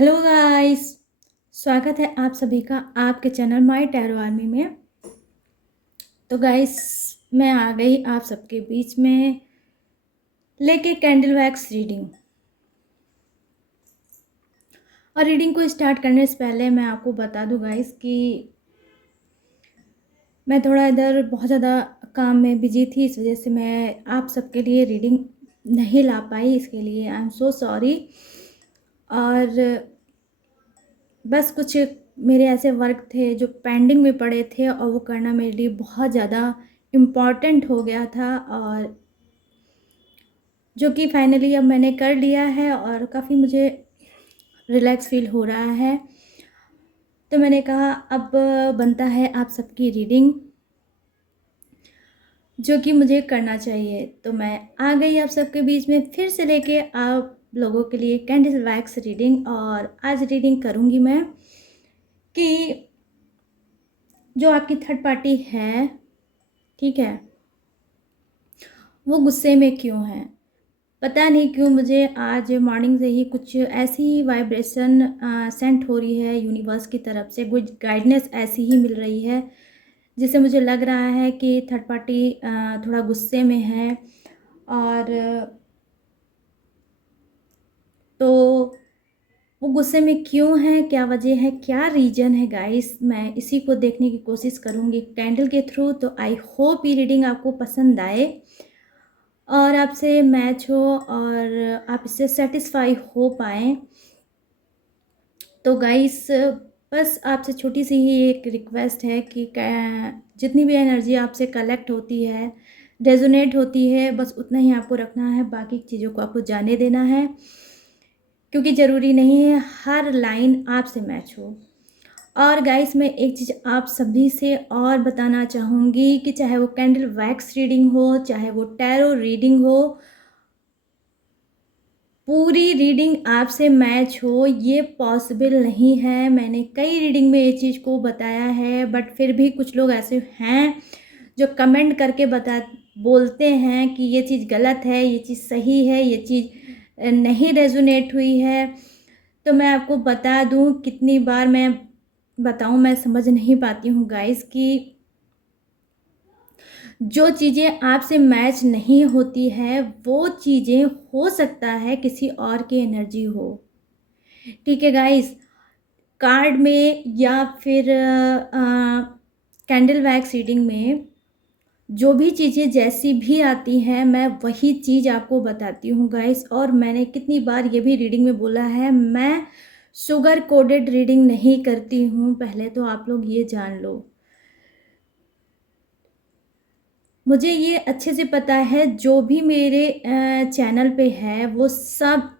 Hello guys. स्वागत है आप सभी का आपके चैनल माय टैरो आर्मी में। तो गाइस, मैं आ गई आप सबके बीच में लेके कैंडल वैक्स रीडिंग। और रीडिंग को स्टार्ट करने से पहले मैं आपको बता दूं गाइस कि मैं थोड़ा इधर बहुत ज़्यादा काम में बिजी थी, इस वजह से मैं आप सबके लिए रीडिंग नहीं ला पाई। इसके लिए आई एम सो सॉरी। और बस कुछ मेरे ऐसे वर्क थे जो पेंडिंग में पड़े थे और वो करना मेरे लिए बहुत ज़्यादा इम्पॉर्टेंट हो गया था, और जो कि फाइनली अब मैंने कर लिया है और काफ़ी मुझे रिलैक्स फील हो रहा है। तो मैंने कहा अब बनता है आप सबकी रीडिंग जो कि मुझे करना चाहिए। तो मैं आ गई आप सबके बीच में फिर से लेके आप लोगों के लिए कैंडल वैक्स रीडिंग। और आज रीडिंग करूँगी मैं कि जो आपकी थर्ड पार्टी है, ठीक है, वो गुस्से में क्यों है। पता नहीं क्यों मुझे आज मॉर्निंग से ही कुछ ऐसी ही वाइब्रेशन सेंट हो रही है यूनिवर्स की तरफ से, कुछ गाइडेंस ऐसी ही मिल रही है जिससे मुझे लग रहा है कि थर्ड पार्टी थोड़ा गुस्से में है। और तो वो गुस्से में क्यों है, क्या वजह है, क्या रीज़न है गाइस, मैं इसी को देखने की कोशिश करूँगी कैंडल के थ्रू। तो आई होप ये रीडिंग आपको पसंद आए और आपसे मैच हो और आप इससे सेटिस्फाई हो पाएँ। तो गाइस, बस आपसे छोटी सी ही एक रिक्वेस्ट है कि जितनी भी एनर्जी आपसे कलेक्ट होती है, रेजोनेट होती है, बस उतना ही आपको रखना है, बाकी चीज़ों को आपको जाने देना है, क्योंकि ज़रूरी नहीं है हर लाइन आपसे मैच हो। और गाइस, मैं एक चीज़ आप सभी से और बताना चाहूँगी कि चाहे वो कैंडल वैक्स रीडिंग हो, चाहे वो टैरो रीडिंग हो, पूरी रीडिंग आपसे मैच हो ये पॉसिबल नहीं है। मैंने कई रीडिंग में ये चीज़ को बताया है, बट फिर भी कुछ लोग ऐसे हैं जो कमेंट करके बोलते हैं कि ये चीज़ गलत है, ये चीज़ सही है, ये चीज़ नहीं रेजोनेट हुई है। तो मैं आपको बता दूं, कितनी बार मैं बताऊं, मैं समझ नहीं पाती हूँ गाइस कि जो चीज़ें आपसे मैच नहीं होती है वो चीज़ें हो सकता है किसी और की एनर्जी हो। ठीक है गाइस, कार्ड में या फिर कैंडल वैक्स रीडिंग में जो भी चीज़ें जैसी भी आती हैं मैं वही चीज़ आपको बताती हूँ गाइस। और मैंने कितनी बार ये भी रीडिंग में बोला है, मैं शुगर कोडेड रीडिंग नहीं करती हूँ, पहले तो आप लोग ये जान लो। मुझे ये अच्छे से पता है जो भी मेरे चैनल पे है वो सब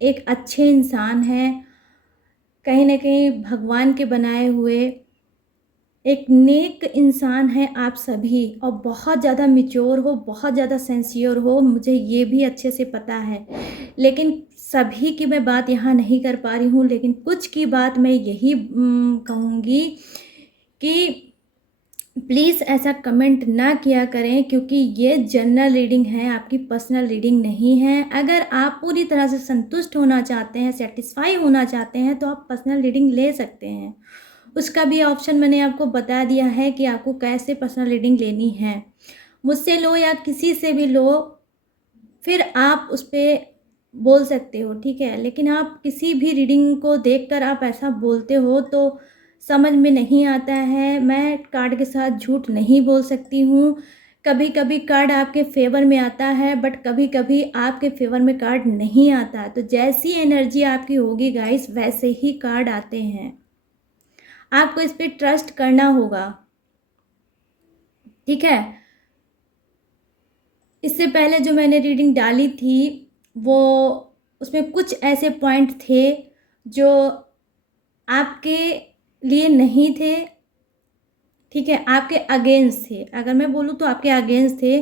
एक अच्छे इंसान हैं, कहीं न कहीं भगवान के बनाए हुए एक नेक इंसान है आप सभी, और बहुत ज़्यादा मैच्योर हो, बहुत ज़्यादा सिंसियर हो, मुझे ये भी अच्छे से पता है। लेकिन सभी की मैं बात यहाँ नहीं कर पा रही हूँ, लेकिन कुछ की बात मैं यही कहूँगी कि प्लीज़ ऐसा कमेंट ना किया करें, क्योंकि ये जनरल रीडिंग है, आपकी पर्सनल रीडिंग नहीं है। अगर आप पूरी तरह से संतुष्ट होना चाहते हैं, सेटिस्फाई होना चाहते हैं, तो आप पर्सनल रीडिंग ले सकते हैं। उसका भी ऑप्शन मैंने आपको बता दिया है कि आपको कैसे पर्सनल रीडिंग लेनी है। मुझसे लो या किसी से भी लो, फिर आप उस पे बोल सकते हो, ठीक है। लेकिन आप किसी भी रीडिंग को देखकर आप ऐसा बोलते हो तो समझ में नहीं आता है। मैं कार्ड के साथ झूठ नहीं बोल सकती हूँ। कभी कभी कार्ड आपके फेवर में आता है, बट कभी कभी आपके फेवर में कार्ड नहीं आता। तो जैसी एनर्जी आपकी होगी गाइस, वैसे ही कार्ड आते हैं। आपको इस पे ट्रस्ट करना होगा, ठीक है। इससे पहले जो मैंने रीडिंग डाली थी वो, उसमें कुछ ऐसे पॉइंट थे जो आपके लिए नहीं थे, ठीक है, आपके अगेंस्ट थे। अगर मैं बोलूँ तो आपके अगेंस्ट थे,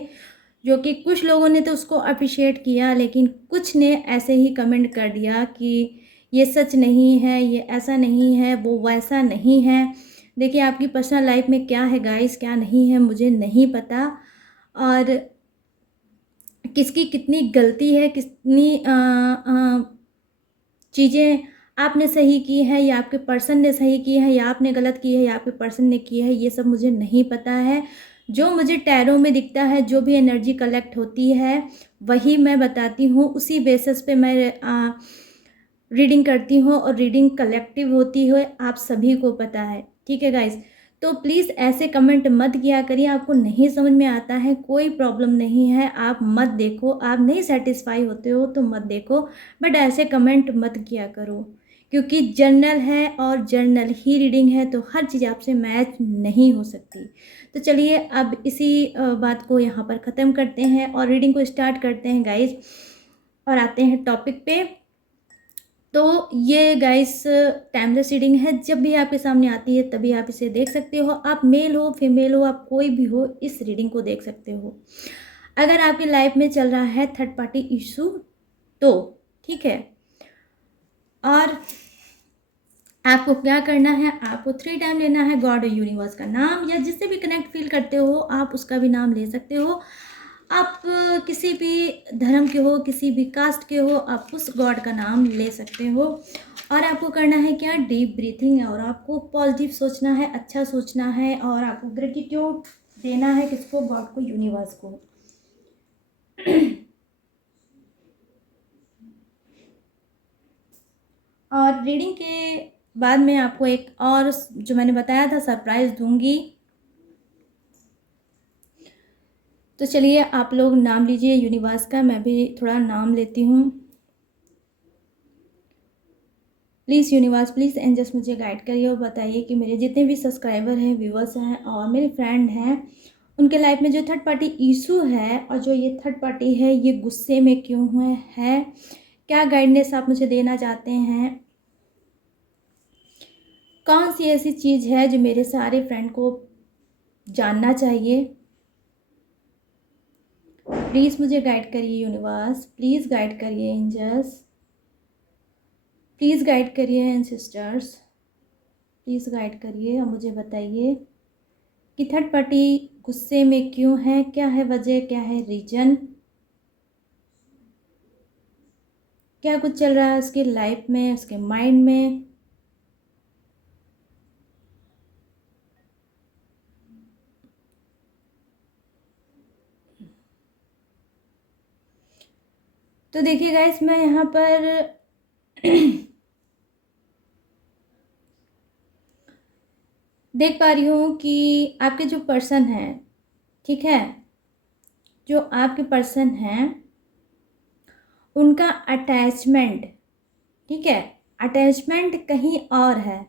जो कि कुछ लोगों ने तो उसको अप्रिशिएट किया, लेकिन कुछ ने ऐसे ही कमेंट कर दिया कि ये सच नहीं है, ये ऐसा नहीं है, वो वैसा नहीं है। देखिए, आपकी पर्सनल लाइफ में क्या है गाइस, क्या नहीं है, मुझे नहीं पता। और किसकी कितनी गलती है, कितनी चीज़ें आपने सही की है या आपके पर्सन ने सही की है या आपने गलत की है या आपके पर्सन ने की है, ये सब मुझे नहीं पता है। जो मुझे टैरो में दिखता है, जो भी एनर्जी कलेक्ट होती है, वही मैं बताती हूँ। उसी बेसिस पे मैं रीडिंग करती हूँ और रीडिंग कलेक्टिव होती है, आप सभी को पता है। ठीक है गाइज़? तो प्लीज़ ऐसे कमेंट मत किया करिए, आपको नहीं समझ में आता है, कोई प्रॉब्लम नहीं है, आप मत देखो, आप नहीं सैटिस्फाई होते हो तो मत देखो, बट ऐसे कमेंट मत किया करो। क्योंकि जर्नल है और जर्नल ही रीडिंग है, तो हर चीज़ आपसे मैच नहीं हो सकती। तो चलिए अब इसी बात को यहाँ पर ख़त्म करते हैं और रीडिंग को स्टार्ट करते हैं गाइज़, और आते हैं टॉपिक पे। तो ये गाइस टाइमलेस रीडिंग है, जब भी आपके सामने आती है तभी आप इसे देख सकते हो। आप मेल हो, फीमेल हो, आप कोई भी हो, इस रीडिंग को देख सकते हो। अगर आपकी लाइफ में चल रहा है थर्ड पार्टी इशू तो ठीक है, और आपको क्या करना है, आपको 3 टाइम लेना है गॉड और यूनिवर्स का नाम, या जिससे भी कनेक्ट फील करते हो आप उसका भी नाम ले सकते हो। आप किसी भी धर्म के हो, किसी भी कास्ट के हो, आप उस गॉड का नाम ले सकते हो। और आपको करना है क्या, डीप ब्रीथिंग है, और आपको पॉजिटिव सोचना है, अच्छा सोचना है, और आपको ग्रेटिट्यूड देना है किसको, गॉड को, यूनिवर्स को। और रीडिंग के बाद में आपको एक और जो मैंने बताया था सरप्राइज़ दूंगी। तो चलिए आप लोग नाम लीजिए यूनिवर्स का, मैं भी थोड़ा नाम लेती हूँ। प्लीज़ यूनिवर्स, प्लीज़ एंजल्स मुझे गाइड करिए और बताइए कि मेरे जितने भी सब्सक्राइबर हैं, व्यूवर्स हैं और मेरे फ्रेंड हैं, उनके लाइफ में जो थर्ड पार्टी इशू है और जो ये थर्ड पार्टी है, ये गुस्से में क्यों हुए हैं, क्या गाइडेंस आप मुझे देना चाहते हैं, कौन सी ऐसी चीज़ है जो मेरे सारे फ्रेंड को जानना चाहिए। प्लीज़ मुझे गाइड करिए यूनिवर्स, प्लीज़ गाइड करिए एंजल्स, प्लीज़ गाइड करिए एंसेस्टर्स, प्लीज़ गाइड करिए और मुझे बताइए कि थर्ड पार्टी गुस्से में क्यों है, क्या है वजह, क्या है रीज़न, क्या कुछ चल रहा है उसकी लाइफ में, उसके माइंड में। तो देखिए गाइस, मैं यहाँ पर देख पा रही हूँ कि आपके जो पर्सन हैं, ठीक है, जो आपके पर्सन हैं उनका अटैचमेंट, ठीक है, अटैचमेंट कहीं और है।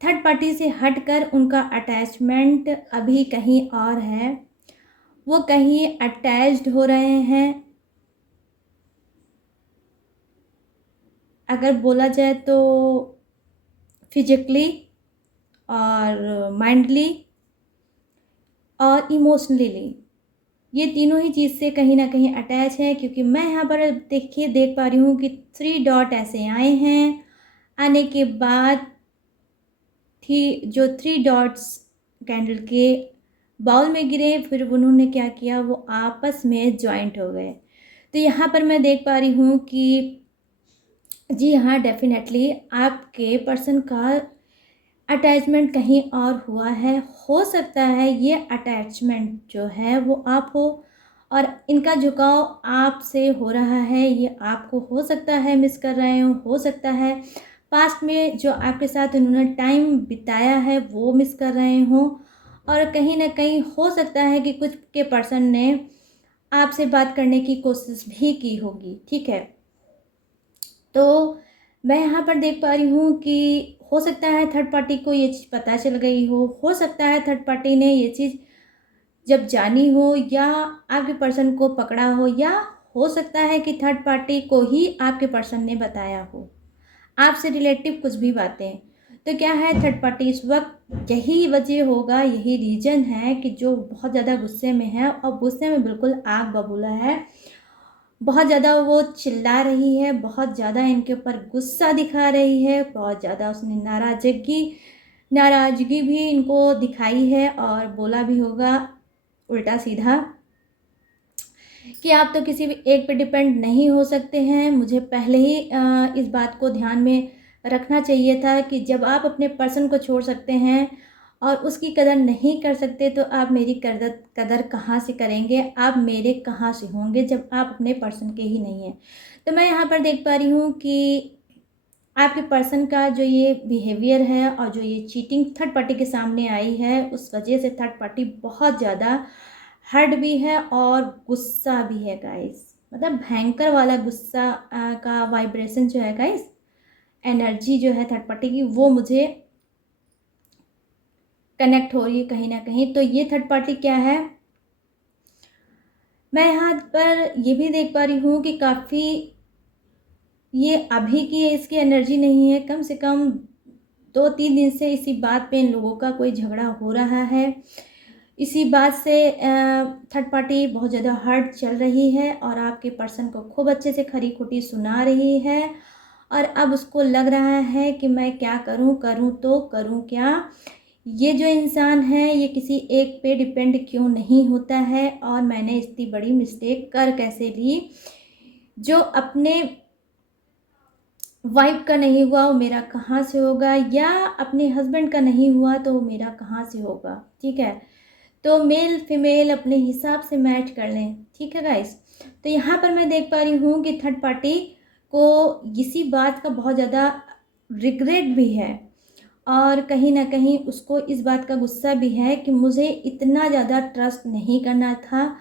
थर्ड पार्टी से हटकर उनका अटैचमेंट अभी कहीं और है। वो कहीं अटैच्ड हो रहे हैं, अगर बोला जाए तो फिजिकली और माइंडली और इमोशनली, ये तीनों ही चीज़ से कहीं ना कहीं अटैच है। क्योंकि मैं यहाँ पर देखिए देख पा रही हूँ कि 3 डॉट ऐसे आए हैं, आने के बाद थी जो 3 डॉट्स कैंडल के बाउल में गिरे, फिर उन्होंने क्या किया, वो आपस में जॉइंट हो गए। तो यहाँ पर मैं देख पा रही हूँ कि जी हाँ, डेफिनेटली आपके पर्सन का अटैचमेंट कहीं और हुआ है। हो सकता है ये अटैचमेंट जो है वो आप हो, और इनका झुकाव आपसे हो रहा है, ये आपको हो सकता है मिस कर रहे हो सकता है पास्ट में जो आपके साथ उन्होंने टाइम बिताया है वो मिस कर रहे हों, और कहीं ना कहीं हो सकता है कि कुछ के पर्सन ने आपसे बात करने की कोशिश भी की होगी। ठीक है, तो मैं यहाँ पर देख पा रही हूँ कि हो सकता है थर्ड पार्टी को ये चीज़ पता चल गई हो सकता है थर्ड पार्टी ने ये चीज़ जब जानी हो या आपके पर्सन को पकड़ा हो, या हो सकता है कि थर्ड पार्टी को ही आपके पर्सन ने बताया हो आपसे रिलेटिव कुछ भी बातें। तो क्या है, थर्ड पार्टी इस वक्त यही वजह होगा, यही रीज़न है कि जो बहुत ज़्यादा गुस्से में है, और गुस्से में बिल्कुल आग बबूला है, बहुत ज़्यादा वो चिल्ला रही है, बहुत ज़्यादा इनके ऊपर गुस्सा दिखा रही है, बहुत ज़्यादा उसने नाराज़गी भी इनको दिखाई है और बोला भी होगा उल्टा सीधा। कि आप तो किसी भी एक पे डिपेंड नहीं हो सकते हैं। मुझे पहले ही इस बात को ध्यान में रखना चाहिए था कि जब आप अपने पर्सन को छोड़ सकते हैं और उसकी कदर नहीं कर सकते, तो आप मेरी कदर कदर कहाँ से करेंगे, आप मेरे कहाँ से होंगे जब आप अपने पर्सन के ही नहीं हैं। तो मैं यहाँ पर देख पा रही हूँ कि आपके पर्सन का जो ये बिहेवियर है और जो ये चीटिंग थर्ड पार्टी के सामने आई है, उस वजह से थर्ड पार्टी बहुत ज़्यादा हर्ट भी है और गुस्सा भी है गाइस। मतलब भयंकर वाला गुस्सा का वाइब्रेशन जो है गाइस, एनर्जी जो है थर्ड पार्टी की, वो मुझे कनेक्ट हो रही है कहीं ना कहीं। तो ये थर्ड पार्टी क्या है, मैं यहाँ पर ये भी देख पा रही हूँ कि काफ़ी ये अभी की इसकी एनर्जी नहीं है, कम से कम 2-3 दिन से इसी बात पे इन लोगों का कोई झगड़ा हो रहा है। इसी बात से थर्ड पार्टी बहुत ज़्यादा हर्ट चल रही है और आपके पर्सन को खूब अच्छे से खरी खोटी सुना रही है। और अब उसको लग रहा है कि मैं क्या करूं, करूं तो करूं क्या। ये जो इंसान है ये किसी एक पे डिपेंड क्यों नहीं होता है, और मैंने इतनी बड़ी मिस्टेक कर कैसे ली। जो अपने वाइफ का नहीं हुआ वो मेरा कहाँ से होगा, या अपने हस्बैंड का नहीं हुआ तो वो मेरा कहाँ से होगा। ठीक है, तो मेल फीमेल अपने हिसाब से मैच कर लें। ठीक है गाइस, तो यहाँ पर मैं देख पा रही हूँ कि थर्ड पार्टी को इसी बात का बहुत ज़्यादा रिग्रेट भी है और कहीं ना कहीं उसको इस बात का गुस्सा भी है कि मुझे इतना ज़्यादा ट्रस्ट नहीं करना था।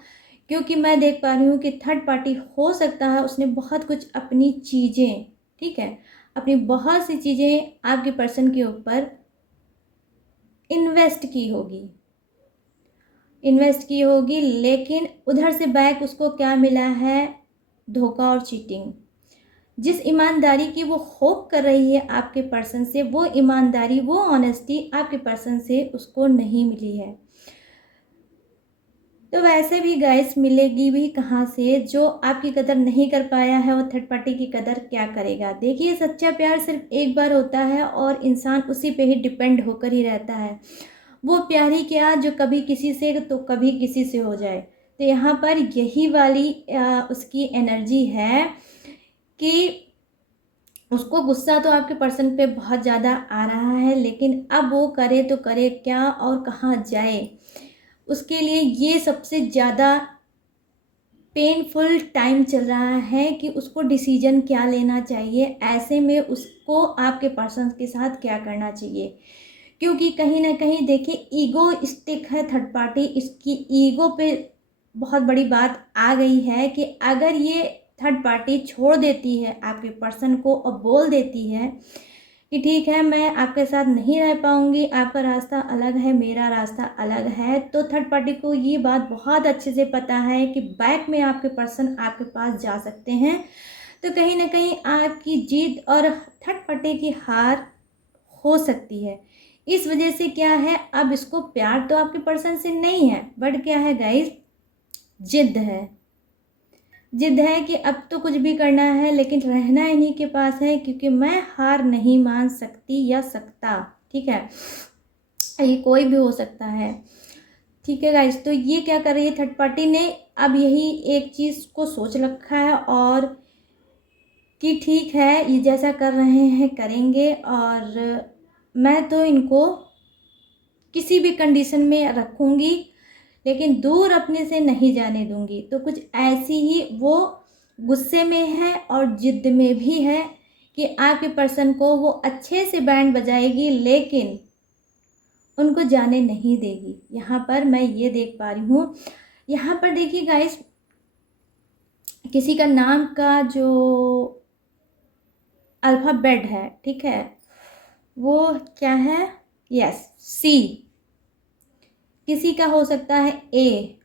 क्योंकि मैं देख पा रही हूँ कि थर्ड पार्टी हो सकता है उसने बहुत कुछ अपनी चीज़ें, ठीक है, अपनी बहुत सी चीज़ें आपके पर्सन के ऊपर इन्वेस्ट की होगी, लेकिन उधर से बैक उसको क्या मिला है, धोखा और चीटिंग। जिस ईमानदारी की वो होप कर रही है आपके पर्सन से, वो ईमानदारी वो ऑनेस्टी आपके पर्सन से उसको नहीं मिली है। तो वैसे भी गाइस मिलेगी भी कहाँ से, जो आपकी कदर नहीं कर पाया है वो थर्ड पार्टी की कदर क्या करेगा। देखिए सच्चा प्यार सिर्फ एक बार होता है और इंसान उसी पे ही डिपेंड होकर ही रहता है। वो प्यार ही क्या जो कभी किसी से तो कभी किसी से हो जाए। तो यहाँ पर यही वाली उसकी एनर्जी है कि उसको गुस्सा तो आपके पर्सन पे बहुत ज़्यादा आ रहा है, लेकिन अब वो करे तो करे क्या और कहाँ जाए। उसके लिए ये सबसे ज़्यादा पेनफुल टाइम चल रहा है कि उसको डिसीजन क्या लेना चाहिए, ऐसे में उसको आपके पर्सन के साथ क्या करना चाहिए। क्योंकि कहीं ना कहीं देखिए ईगो स्टिक है थर्ड पार्टी, इसकी ईगो पे बहुत बड़ी बात आ गई है कि अगर ये थर्ड पार्टी छोड़ देती है आपके पर्सन को और बोल देती है कि ठीक है मैं आपके साथ नहीं रह पाऊंगी, आपका रास्ता अलग है मेरा रास्ता अलग है, तो थर्ड पार्टी को ये बात बहुत अच्छे से पता है कि बैक में आपके पर्सन आपके पास जा सकते हैं। तो कहीं ना कहीं आपकी जीत और थर्ड पार्टी की हार हो सकती है। इस वजह से क्या है, अब इसको प्यार तो आपके पर्सन से नहीं है, बट क्या है गाइस, जिद है। जिद है कि अब तो कुछ भी करना है लेकिन रहना इन्हीं के पास है, क्योंकि मैं हार नहीं मान सकती या सकता। ठीक है, ये कोई भी हो सकता है। ठीक है गाइस, तो ये क्या कर रही है थर्ड पार्टी ने, अब यही एक चीज़ को सोच रखा है और कि ठीक है ये जैसा कर रहे हैं करेंगे, और मैं तो इनको किसी भी कंडीशन में रखूँगी लेकिन दूर अपने से नहीं जाने दूंगी। तो कुछ ऐसी ही वो गुस्से में है और जिद में भी है कि आपके पर्सन को वो अच्छे से बैंड बजाएगी लेकिन उनको जाने नहीं देगी। यहाँ पर मैं ये देख पा रही हूँ। यहाँ पर देखिए गाइस, किसी का नाम का जो अल्फ़ाबेट है, ठीक है, वो क्या है, यस सी। किसी का हो सकता है ए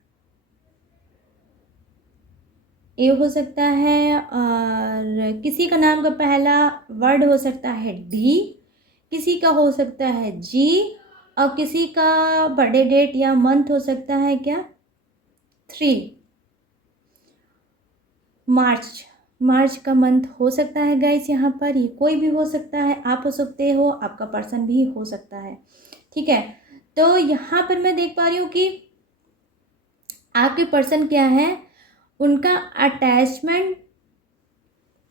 हो सकता है, और किसी का नाम का पहला वर्ड हो सकता है डी, किसी का हो सकता है जी, और किसी का बर्थडे डेट या मंथ हो सकता है क्या, 3 मार्च। मार्च का मंथ हो सकता है गाइस। यहाँ पर ये कोई भी हो सकता है, आप हो सकते हो, आपका पर्सन भी हो सकता है। ठीक है, तो यहाँ पर मैं देख पा रही हूँ कि आपके पर्सन क्या है, उनका अटैचमेंट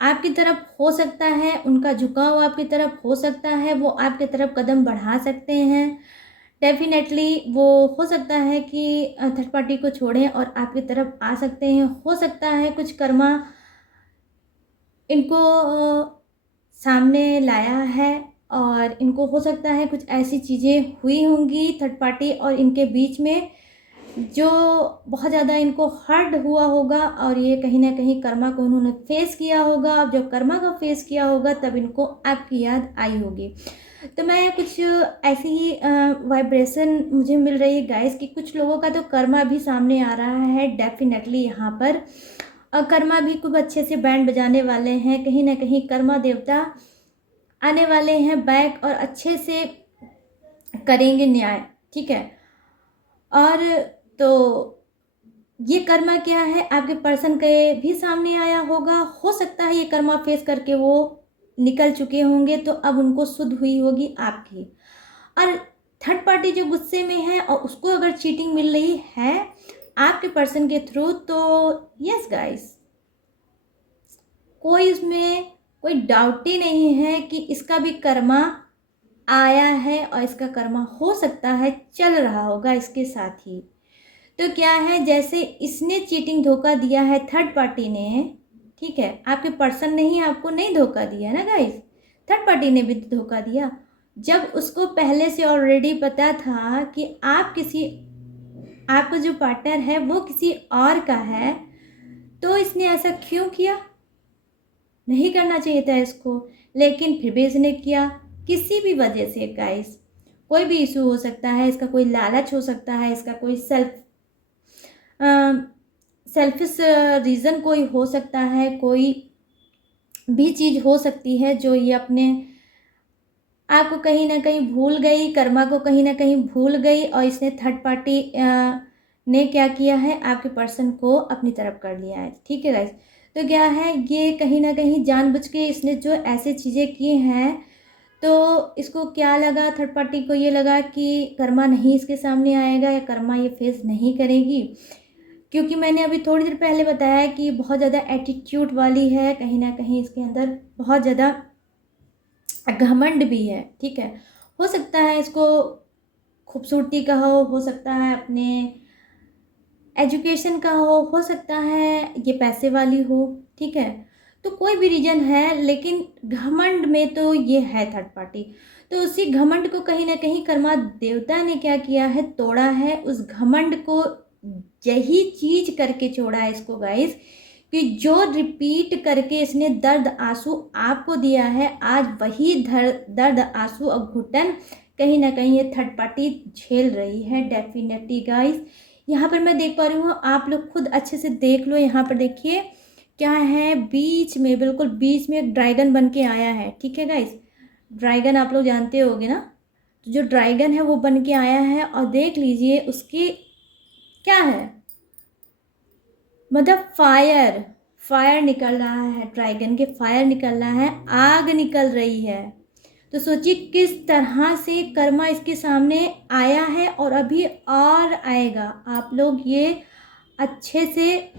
आपकी तरफ हो सकता है, उनका झुकाव आपकी तरफ हो सकता है, वो आपकी तरफ कदम बढ़ा सकते हैं। डेफ़िनेटली वो हो सकता है कि थर्ड पार्टी को छोड़ें और आपकी तरफ आ सकते हैं। हो सकता है कुछ कर्मा इनको सामने लाया है और इनको हो सकता है कुछ ऐसी चीज़ें हुई होंगी थर्ड पार्टी और इनके बीच में, जो बहुत ज़्यादा इनको हर्ट हुआ होगा और ये कहीं न कहीं कर्मा को उन्होंने फेस किया होगा। अब जब कर्मा को फेस किया होगा तब इनको आपकी याद आई होगी। तो मैं कुछ ऐसी ही वाइब्रेशन मुझे मिल रही है गाइस कि कुछ लोगों का तो कर्मा भी सामने आ रहा है डेफ़िनेटली यहाँ पर। और कर्मा भी खूब अच्छे से बैंड बजाने वाले हैं। कहीं न कहीं कर्मा देवता आने वाले हैं बैक और अच्छे से करेंगे न्याय, ठीक है? और तो ये कर्मा क्या है, आपके पर्सन के भी सामने आया होगा। हो सकता है ये कर्मा फेस करके वो निकल चुके होंगे, तो अब उनको सुध हुई होगी आपकी। और थर्ड पार्टी जो गुस्से में है और उसको अगर चीटिंग मिल रही है आपके पर्सन के थ्रू, तो यस गाइस, कोई इसमें कोई डाउट ही नहीं है कि इसका भी कर्मा आया है और इसका कर्मा हो सकता है चल रहा होगा इसके साथ ही। तो क्या है, जैसे इसने चीटिंग धोखा दिया है थर्ड पार्टी ने, ठीक है, आपके पर्सन ने ही आपको नहीं धोखा दिया ना गाइस, थर्ड पार्टी ने भी तो धोखा दिया। जब उसको पहले से ऑलरेडी पता था कि आपका जो पार्टनर है वो किसी और का है, तो इसने ऐसा क्यों किया? नहीं करना चाहिए था इसको, लेकिन फिर भी इसने किया। किसी भी वजह से गाइस, कोई भी इशू हो सकता है, इसका कोई लालच हो सकता है, इसका कोई सेल्फिश रीज़न कोई हो सकता है, कोई भी चीज़ हो सकती है जो ये अपने आपको कहीं ना कहीं भूल गई, कर्मा को कहीं ना कहीं भूल गई और इसने थर्ड पार्टी ने क्या किया है, आपके पर्सन को अपनी तरफ कर लिया है, ठीक है गाइस। तो क्या है, ये कहीं ना कहीं जानबूझ के इसने जो ऐसे चीज़ें की हैं, तो इसको क्या लगा, थर्ड पार्टी को ये लगा कि कर्मा नहीं इसके सामने आएगा या कर्मा ये फेस नहीं करेगी, क्योंकि मैंने अभी थोड़ी देर पहले बताया कि बहुत ज़्यादा एटीट्यूड वाली है, कहीं ना कहीं इसके अंदर बहुत ज़्यादा घमंड भी है, ठीक है। हो सकता है इसको खूबसूरती का हो सकता है अपने एजुकेशन का हो सकता है ये पैसे वाली हो, ठीक है। तो कोई भी रीज़न है, लेकिन घमंड में तो ये है थर्ड पार्टी। तो उसी घमंड को कहीं ना कहीं कर्मा देवता ने क्या किया है, तोड़ा है। उस घमंड को यही चीज़ करके छोड़ा है इसको गाइस, कि जो रिपीट करके इसने दर्द आंसू आपको दिया है, आज वही दर्द आंसू और घुटन कहीं ना कहीं ये थर्ड पार्टी झेल रही है डेफिनेटली गाइस। यहाँ पर मैं देख पा रही हूँ, आप लोग खुद अच्छे से देख लो। यहाँ पर देखिए क्या है, बीच में, बिल्कुल बीच में एक ड्रैगन बन के आया है, ठीक है गाइस। ड्रैगन आप लोग जानते होंगे ना, तो जो ड्रैगन है वो बन के आया है और देख लीजिए उसकी क्या है, मतलब फायर निकल रहा है, ड्रैगन के फायर निकल रहा है, आग निकल रही है। तो सोचिए किस तरह से कर्मा इसके सामने आया है और अभी और आएगा। आप लोग ये अच्छे से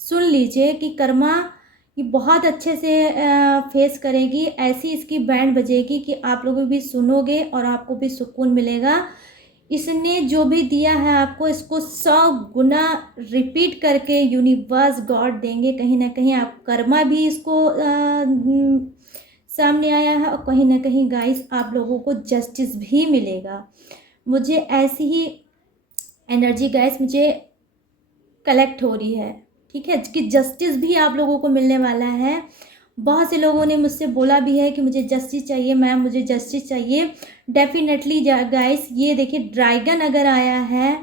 सुन लीजिए कि कर्मा ये बहुत अच्छे से फेस करेगी, ऐसी इसकी बैंड बजेगी कि आप लोग भी सुनोगे और आपको भी सुकून मिलेगा। इसने जो भी दिया है आपको, इसको 100 गुना रिपीट करके यूनिवर्स गॉड देंगे। कहीं ना कहीं आप कर्मा भी इसको सामने आया है और कहीं ना कहीं गाइस आप लोगों को जस्टिस भी मिलेगा। मुझे ऐसी ही एनर्जी गाइस मुझे कलेक्ट हो रही है, ठीक है, कि जस्टिस भी आप लोगों को मिलने वाला है। बहुत से लोगों ने मुझसे बोला भी है कि मुझे जस्टिस चाहिए मैम, मुझे जस्टिस चाहिए। डेफिनेटली गाइस, ये देखिए ड्रैगन अगर आया है,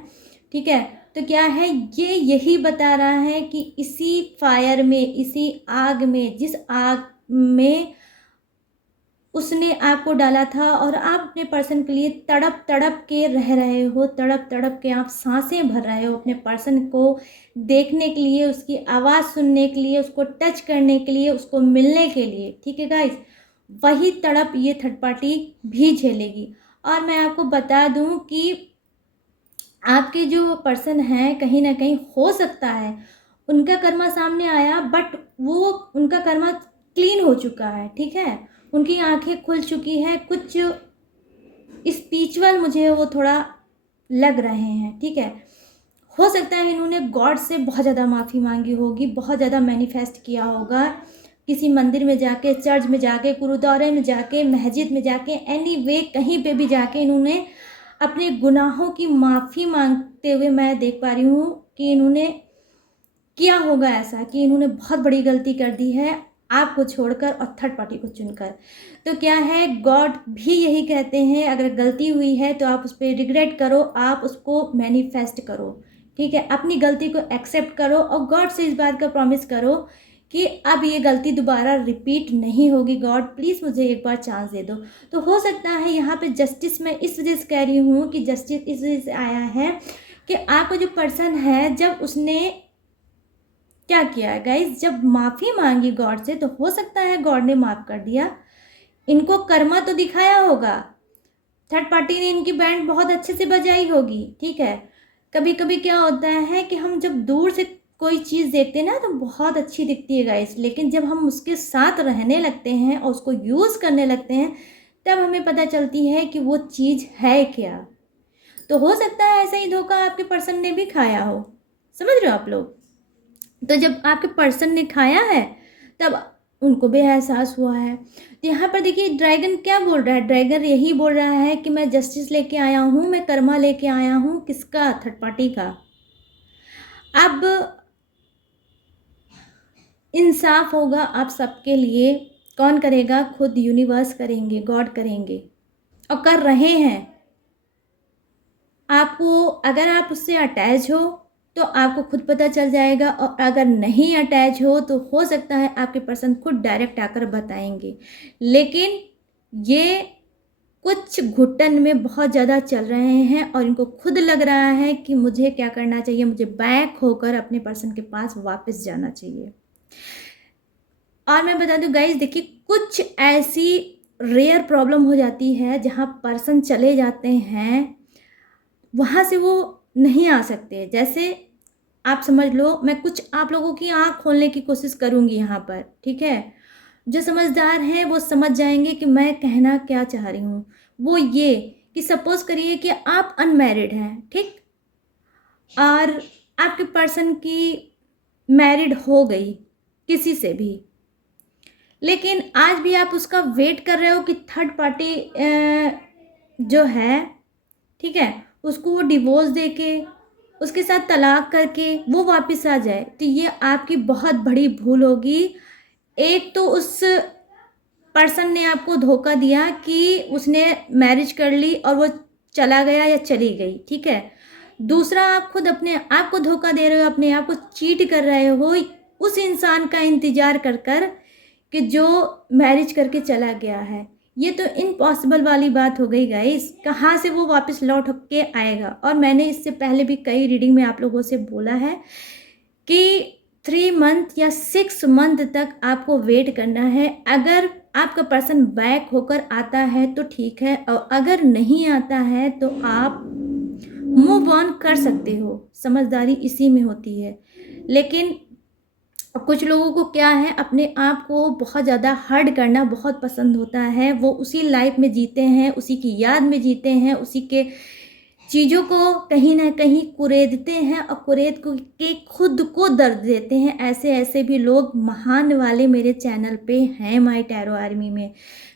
ठीक है, तो क्या है, ये यही बता रहा है कि इसी फायर में, इसी आग में, जिस आग में उसने आपको डाला था और आप अपने पर्सन के लिए तड़प तड़प के रह रहे हो, तड़प तड़प के आप सांसें भर रहे हो अपने पर्सन को देखने के लिए, उसकी आवाज़ सुनने के लिए, उसको टच करने के लिए, उसको मिलने के लिए, ठीक है गाइस। वही तड़प ये थर्ड पार्टी भी झेलेगी। और मैं आपको बता दूं कि आपके जो पर्सन हैं, कहीं ना कहीं हो सकता है उनका कर्मा सामने आया, बट वो उनका कर्मा क्लीन हो चुका है, ठीक है, उनकी आंखें खुल चुकी है, कुछ स्पिरिचुअल मुझे वो थोड़ा लग रहे हैं, ठीक है। हो सकता है इन्होंने गॉड से बहुत ज़्यादा माफ़ी मांगी होगी, बहुत ज़्यादा मैनिफेस्ट किया होगा, किसी मंदिर में जाके, चर्च में जाके, गुरुद्वारे में जाके, मस्जिद में जाके, एनी वे कहीं पे भी जाके इन्होंने अपने गुनाहों की माफ़ी मांगते हुए मैं देख पा रही हूँ कि इन्होंने किया होगा ऐसा कि इन्होंने बहुत बड़ी गलती कर दी है आपको छोड़कर और थर्ड पार्टी को चुनकर। तो क्या है, गॉड भी यही कहते हैं, अगर गलती हुई है तो आप उस पर रिग्रेट करो, आप उसको मैनिफेस्ट करो, ठीक है, अपनी गलती को एक्सेप्ट करो और गॉड से इस बात का प्रॉमिस करो कि अब ये गलती दोबारा रिपीट नहीं होगी। गॉड प्लीज़ मुझे एक बार चांस दे दो। तो हो सकता है यहाँ पे जस्टिस मैं इस वजह से कह रही हूँ कि जस्टिस इस वजह से आया है कि आपका जो पर्सन है, जब उसने क्या किया है गाइज, जब माफ़ी मांगी गॉड से, तो हो सकता है गॉड ने माफ़ कर दिया, इनको कर्मा तो दिखाया होगा, थर्ड पार्टी ने इनकी बैंड बहुत अच्छे से बजाई होगी, ठीक है। कभी कभी क्या होता है कि हम जब दूर से कोई चीज़ देखते हैं ना तो बहुत अच्छी दिखती है गाइस, लेकिन जब हम उसके साथ रहने लगते हैं और उसको यूज़ करने लगते हैं तब हमें पता चलती है कि वो चीज़ है क्या। तो हो सकता है ऐसा ही धोखा आपके पर्सन ने भी खाया हो, समझ रहे हो आप लोग। तो जब आपके पर्सन ने खाया है तब उनको भी एहसास हुआ है। तो यहाँ पर देखिए ड्रैगन क्या बोल रहा है, ड्रैगन यही बोल रहा है कि मैं जस्टिस लेके आया हूँ, मैं कर्मा लेके आया हूँ, किसका, थर्ड पार्टी का। अब इंसाफ होगा आप सबके लिए, कौन करेगा, खुद यूनिवर्स करेंगे, गॉड करेंगे और कर रहे हैं। आपको अगर आप उससे अटैच हो तो आपको खुद पता चल जाएगा, और अगर नहीं अटैच हो तो हो सकता है आपके पर्सन खुद डायरेक्ट आकर बताएंगे। लेकिन ये कुछ घुटन में बहुत ज़्यादा चल रहे हैं और इनको खुद लग रहा है कि मुझे क्या करना चाहिए, मुझे बैक होकर अपने पर्सन के पास वापस जाना चाहिए। और मैं बता दूं गाइज, देखिए कुछ ऐसी रेयर प्रॉब्लम हो जाती है जहाँ पर्सन चले जाते हैं, वहाँ से वो नहीं आ सकते। जैसे आप समझ लो, मैं कुछ आप लोगों की आँख खोलने की कोशिश करूँगी यहाँ पर, ठीक है। जो समझदार हैं वो समझ जाएंगे कि मैं कहना क्या चाह रही हूँ। वो ये कि सपोज़ करिए कि आप अनमैरिड हैं, ठीक, और आपके पर्सन की मैरिड हो गई किसी से भी, लेकिन आज भी आप उसका वेट कर रहे हो कि थर्ड पार्टी जो है, ठीक है, उसको वो डिवोर्स दे के, उसके साथ तलाक करके वो वापस आ जाए, तो ये आपकी बहुत बड़ी भूल होगी। एक तो उस पर्सन ने आपको धोखा दिया कि उसने मैरिज कर ली और वो चला गया या चली गई, ठीक है। दूसरा, आप खुद अपने आप को धोखा दे रहे हो, अपने आप को चीट कर रहे हो उस इंसान का इंतज़ार कर कर कि जो मैरिज करके चला गया है। ये तो इम्पॉसिबल वाली बात हो गई गाइस, कहाँ से वो वापस लौट के आएगा। और मैंने इससे पहले भी कई रीडिंग में आप लोगों से बोला है कि 3 मंथ या 6 मंथ तक आपको वेट करना है। अगर आपका पर्सन बैक होकर आता है तो ठीक है, और अगर नहीं आता है तो आप मूव ऑन कर सकते हो, समझदारी इसी में होती है। लेकिन कुछ लोगों को क्या है, अपने आप को बहुत ज़्यादा हर्ट करना बहुत पसंद होता है, वो उसी लाइफ में जीते हैं, उसी की याद में जीते हैं, उसी के चीज़ों को कहीं ना कहीं कुरेदते हैं और कुरेद को के खुद को दर्द देते हैं। ऐसे ऐसे भी लोग महान वाले मेरे चैनल पे हैं माय टैरो आर्मी में।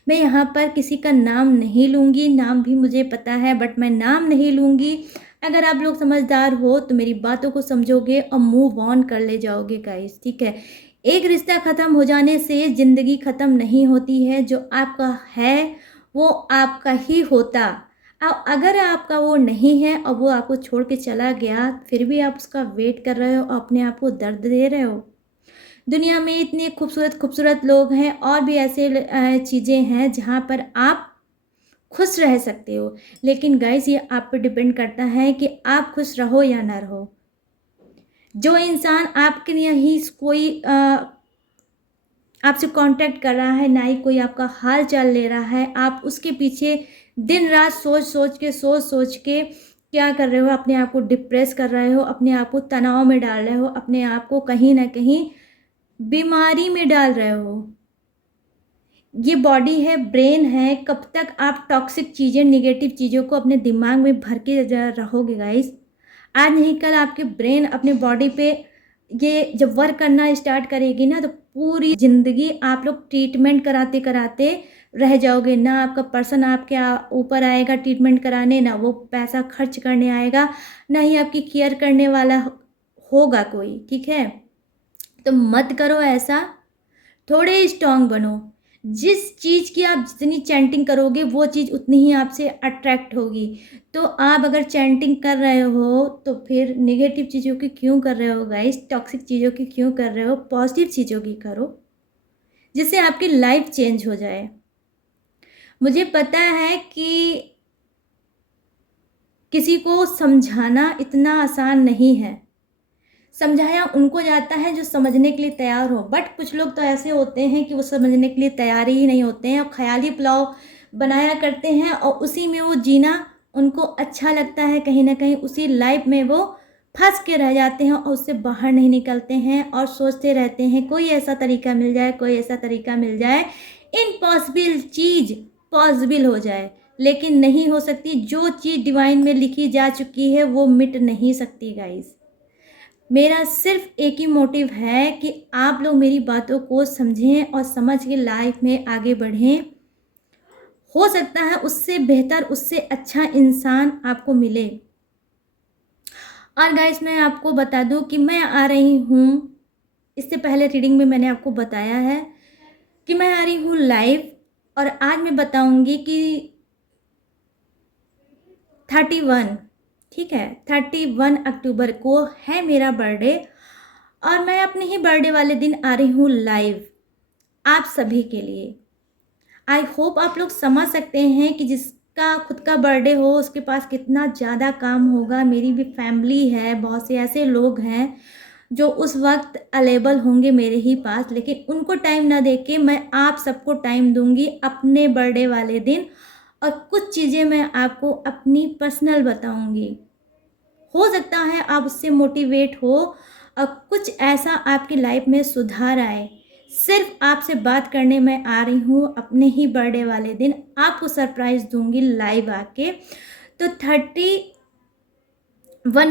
मैं यहाँ पर किसी का नाम नहीं लूँगी, नाम भी मुझे पता है बट मैं नाम नहीं लूँगी। अगर आप लोग समझदार हो तो मेरी बातों को समझोगे और मूव ऑन कर ले जाओगे गाइस, ठीक है। एक रिश्ता ख़त्म हो जाने से ज़िंदगी ख़त्म नहीं होती है, जो आपका है वो आपका ही होता। अगर आपका वो नहीं है और वो आपको छोड़ के चला गया, फिर भी आप उसका वेट कर रहे हो और अपने आप को दर्द दे रहे हो। दुनिया में इतने खूबसूरत खूबसूरत लोग हैं और भी ऐसे चीज़ें हैं जहाँ पर आप खुश रह सकते हो। लेकिन गाइस ये आप पे डिपेंड करता है कि आप खुश रहो या ना रहो। जो इंसान आपके लिए ही कोई आपसे कांटेक्ट कर रहा है, ना ही कोई आपका हाल चाल ले रहा है, आप उसके पीछे दिन रात सोच सोच के क्या कर रहे हो, अपने आप को डिप्रेस कर रहे हो, अपने आप को तनाव में डाल रहे हो, अपने आप को कहीं ना कहीं बीमारी में डाल रहे हो। ये बॉडी है, ब्रेन है, कब तक आप टॉक्सिक चीज़ें, निगेटिव चीज़ों को अपने दिमाग में भर के रहोगे गाइस। आज नहीं कल आपके ब्रेन अपने बॉडी पे ये जब वर्क करना स्टार्ट करेगी ना, तो पूरी ज़िंदगी आप लोग ट्रीटमेंट कराते कराते रह जाओगे। ना आपका पर्सन आपके ऊपर आएगा ट्रीटमेंट कराने, ना वो पैसा खर्च करने आएगा, ना ही आपकी केयर करने वाला होगा कोई, ठीक है। तो मत करो ऐसा, थोड़े स्ट्रांग बनो। जिस चीज़ की आप जितनी चैंटिंग करोगे वो चीज़ उतनी ही आपसे अट्रैक्ट होगी। तो आप अगर चैंटिंग कर रहे हो तो फिर नेगेटिव चीज़ों की क्यों कर रहे हो गाइस, टॉक्सिक चीज़ों की क्यों कर रहे हो, पॉजिटिव चीज़ों की करो जिससे आपकी लाइफ चेंज हो जाए। मुझे पता है कि किसी को समझाना इतना आसान नहीं है, समझाया उनको जाता है जो समझने के लिए तैयार हो, बट कुछ लोग तो ऐसे होते हैं कि वो समझने के लिए तैयार ही नहीं होते हैं और ख़याली पुलाव बनाया करते हैं और उसी में वो जीना उनको अच्छा लगता है। कहीं न कहीं उसी लाइफ में वो फँस के रह जाते हैं और उससे बाहर नहीं निकलते हैं और सोचते रहते हैं कोई ऐसा तरीका मिल जाए, कोई ऐसा तरीका मिल जाए, इम्पॉसिबल चीज़ पॉसिबल हो जाए, लेकिन नहीं हो सकती। जो चीज़ डिवाइन में लिखी जा चुकी है वो मिट नहीं सकती गाइज़। मेरा सिर्फ एक ही मोटिव है कि आप लोग मेरी बातों को समझें और समझ के लाइफ में आगे बढ़ें। हो सकता है उससे बेहतर, उससे अच्छा इंसान आपको मिले। और गाइस मैं आपको बता दूं कि मैं आ रही हूँ, इससे पहले रीडिंग में मैंने आपको बताया है कि मैं आ रही हूँ लाइव, और आज मैं बताऊंगी कि 31, ठीक है, 31 अक्टूबर को है मेरा बर्थडे और मैं अपने ही बर्थडे वाले दिन आ रही हूँ लाइव आप सभी के लिए। आई होप आप लोग समझ सकते हैं कि जिसका खुद का बर्थडे हो उसके पास कितना ज़्यादा काम होगा। मेरी भी फैमिली है, बहुत से ऐसे लोग हैं जो उस वक्त अवेलेबल होंगे मेरे ही पास, लेकिन उनको टाइम ना दे के मैं आप सबको टाइम दूंगी अपने बर्थडे वाले दिन, और कुछ चीज़ें मैं आपको अपनी पर्सनल बताऊंगी। हो सकता है आप उससे मोटिवेट हो और कुछ ऐसा आपकी लाइफ में सुधार आए। सिर्फ आपसे बात करने मैं आ रही हूँ अपने ही बर्थडे वाले दिन, आपको सरप्राइज़ दूंगी लाइव आके। तो 31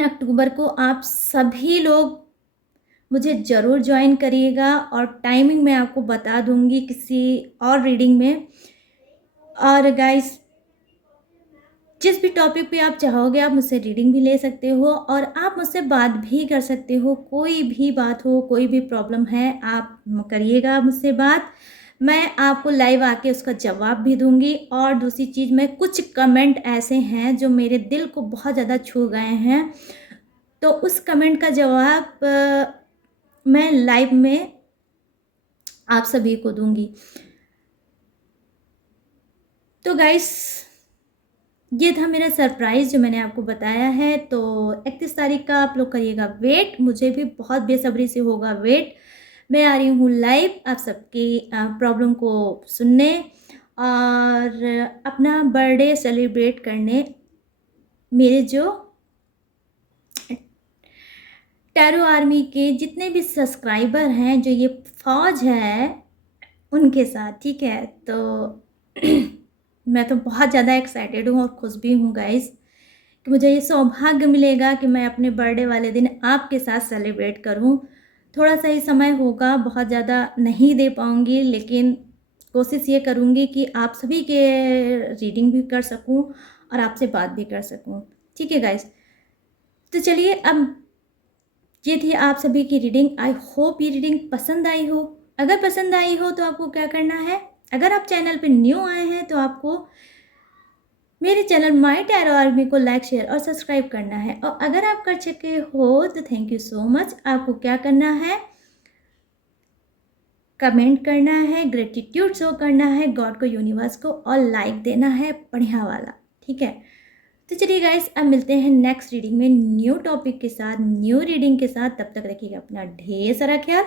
अक्टूबर को आप सभी लोग मुझे ज़रूर ज्वाइन करिएगा और टाइमिंग मैं आपको बता दूंगी किसी और रीडिंग में। और गाइस जिस भी टॉपिक पे आप चाहोगे आप मुझसे रीडिंग भी ले सकते हो और आप मुझसे बात भी कर सकते हो। कोई भी बात हो, कोई भी प्रॉब्लम है, आप करिएगा मुझसे बात, मैं आपको लाइव आके उसका जवाब भी दूंगी। और दूसरी चीज़, मैं कुछ कमेंट ऐसे हैं जो मेरे दिल को बहुत ज़्यादा छू गए हैं, तो उस कमेंट का जवाब मैं लाइव में आप सभी को दूंगी। तो गाइस ये था मेरा सरप्राइज़ जो मैंने आपको बताया है। तो 31 तारीख का आप लोग करिएगा वेट, मुझे भी बहुत बेसब्री से होगा वेट। मैं आ रही हूँ लाइव आप सबकी प्रॉब्लम को सुनने और अपना बर्थडे सेलिब्रेट करने। मेरे जो टैरो आर्मी के जितने भी सब्सक्राइबर हैं, जो ये फौज है उनके साथ, ठीक है। तो मैं तो बहुत ज़्यादा एक्साइटेड हूँ और खुश भी हूँ गाइस कि मुझे ये सौभाग्य मिलेगा कि मैं अपने बर्थडे वाले दिन आपके साथ सेलिब्रेट करूं। थोड़ा सा ही समय होगा, बहुत ज़्यादा नहीं दे पाऊंगी, लेकिन कोशिश ये करूंगी कि आप सभी के रीडिंग भी कर सकूं और आपसे बात भी कर सकूं, ठीक है गाइस। तो चलिए, अब ये थी आप सभी की रीडिंग। आई होप ये रीडिंग पसंद आई हो। अगर पसंद आई हो तो आपको क्या करना है, अगर आप चैनल पर न्यू आए हैं तो आपको मेरे चैनल माय टैरो आर्मी को लाइक, शेयर और सब्सक्राइब करना है। और अगर आप कर चुके हो तो थैंक यू सो मच। आपको क्या करना है, कमेंट करना है, ग्रेटिट्यूड शो करना है गॉड को, यूनिवर्स को, और लाइक देना है बढ़िया वाला, ठीक है। तो चलिए गाइस, अब मिलते हैं नेक्स्ट रीडिंग में न्यू टॉपिक के साथ, न्यू रीडिंग के साथ। तब तक रखिएगा अपना ढेर सारा ख्याल।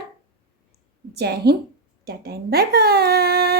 जय Hind, tata and bye bye.